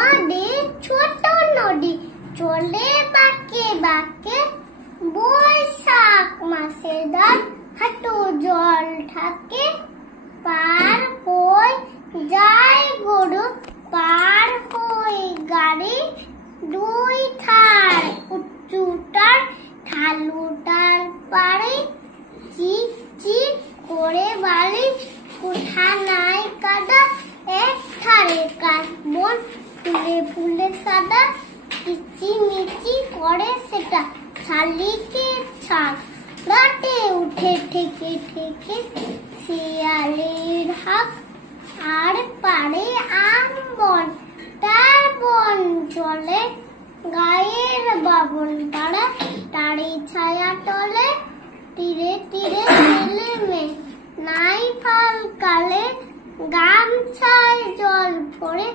আমাদের ছোট নদী চলে বাঁকে বাঁকে, বৈশাখ মাসের দান হাঁটু জল থাকে। পার হয়ে যায় গরু, পার হয়ে গাড়ি, দুই ধার উঁচুটার ঢালুটার পারে, চিক চিক করে বাড়ি, কোঠা নাই কাদা, এক ধারে কাশবন ফুলে ফুলে সাদা, কিচিমিচি করে সেটা শালিকের ছাগ, রাতে উঠে ঠেকে ঠেকে শিয়ালের হাঁক। আর পারে আম বন, তার বন চলে গায়ের বাবন পাড়া, তারই ছায়া তলে তীরে তীরে ছেলে মেয়ে নাই ফাল কালে, গামছায় জল ভরে